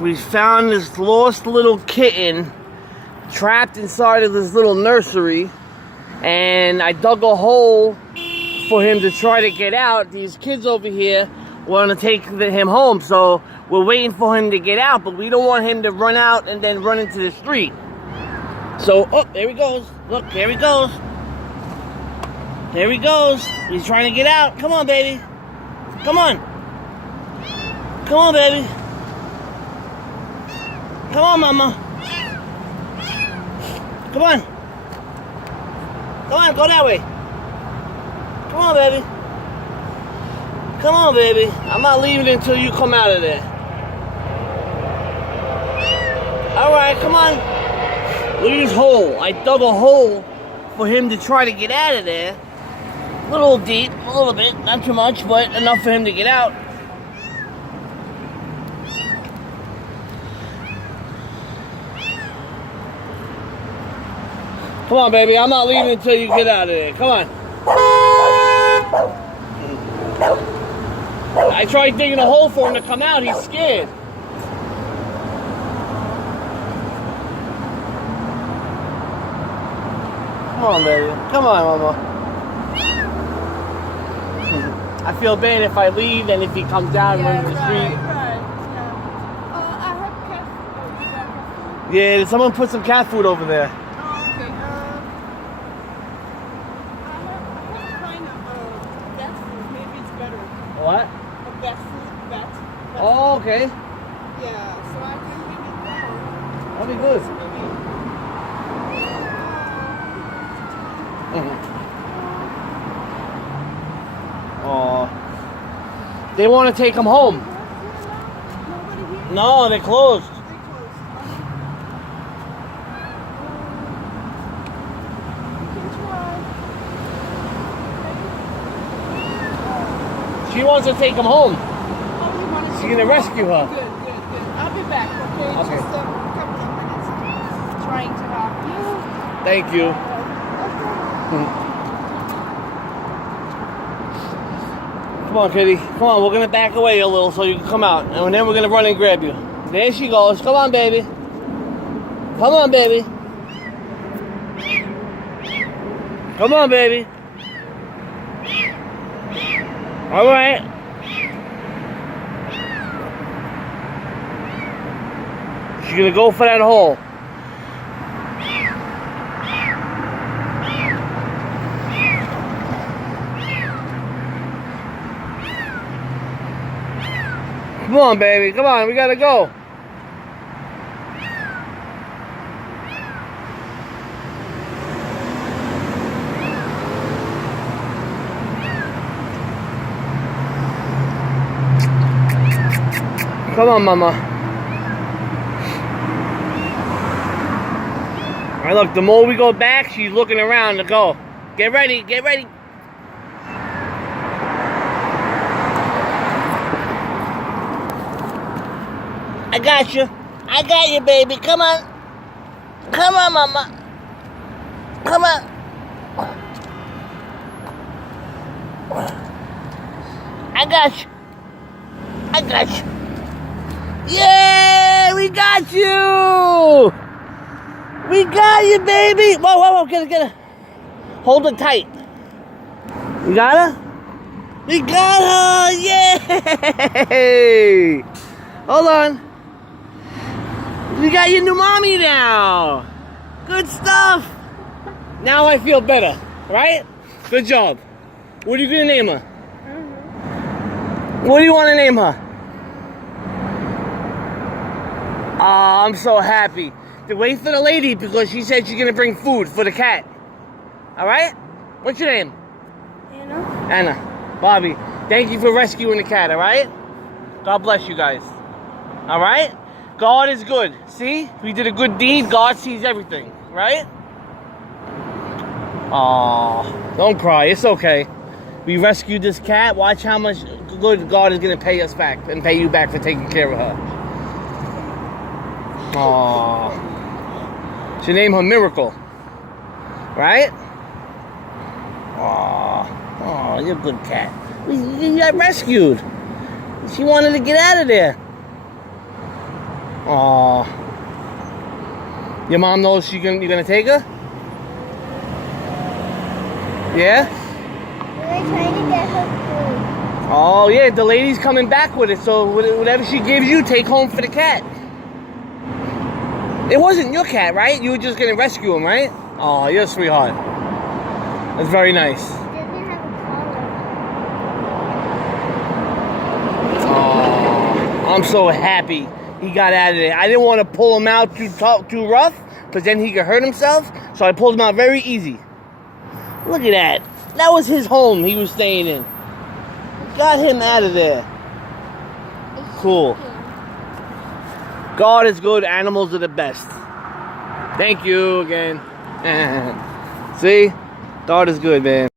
We found this lost little kitten trapped inside of this little nursery, and I dug a hole for him to try to get out. These kids over here want to take him home, so we're waiting for him to get out, but we don't want him to run out and then run into the street. So, oh, there he goes. Look, there he goes. There he goes. He's trying to get out. Come on, baby. Come on. Come on, baby. Come on, mama. Come on. Come on, go that way. Come on, baby. Come on, baby. I'm not leaving until you come out of there. All right, come on. Look at this hole. I dug a hole for him to try to get out of there. A little deep, a little bit, not too much, but enough for him to get out. Come on, baby. I'm not leaving until you get out of there. Come on. I tried digging a hole for him to come out. He's scared. Come on, baby. Come on, mama. I feel bad if I leave and if he comes out and runs the street. Right. Yeah. I have cat food. Yeah, someone put some cat food over there. Oh, okay. I have kind of cat food. Maybe it's better. What? A cat food, cat. Oh, okay. Yeah, so I can give it down. That'll be good. Oh, they want to take him home. Nobody here? No, they're closed. She wants to take him home. She's going to rescue her. Good. I'll be back, okay? Okay. Just a couple of minutes. Trying to help you. Thank you. Come on, kitty. Come on, we're going to back away a little so you can come out. And then we're going to run and grab you. There she goes. Come on, baby. Come on, baby. Come on, baby. All right. She's going to go for that hole. Come on, baby. Come on. We got to go. Come on, mama. All right, look, the more we go back, she's looking around to go. Get ready, get ready. I got you. I got you, baby. Come on. Come on, mama. Come on. I got you. I got you. Yeah, we got you. We got you, baby. Whoa. Get her. Hold it tight. You got her? We got her. Yay. Hold on. We got your new mommy now. Good stuff. Now I feel better, right? Good job. What are you going to name her? What do you want to name her? Oh, I'm so happy. To wait for the lady because she said she's going to bring food for the cat. All right? What's your name? Anna. Bobby, thank you for rescuing the cat, all right? God bless you guys. All right? God is good. See? We did a good deed. God sees everything, right? Aw, don't cry. It's okay. We rescued this cat. Watch how much good God is going to pay us back and pay you back for taking care of her. Aw. Should name her Miracle. Right? Aw, you're a good cat. You got rescued. She wanted to get out of there. Aw. Your mom knows you're gonna take her? Yeah? We're trying to get her food. Oh yeah, the lady's coming back with it, so whatever she gives you, take home for the cat. It wasn't your cat, right? You were just gonna rescue him, right? Oh, you're a sweetheart. That's very nice. She doesn't have a collar. Oh, I'm so happy he got out of there. I didn't want to pull him out too rough, because then he could hurt himself. So I pulled him out very easy. Look at that. That was his home he was staying in. Got him out of there. Cool. God is good. Animals are the best. Thank you again. See? God is good, man.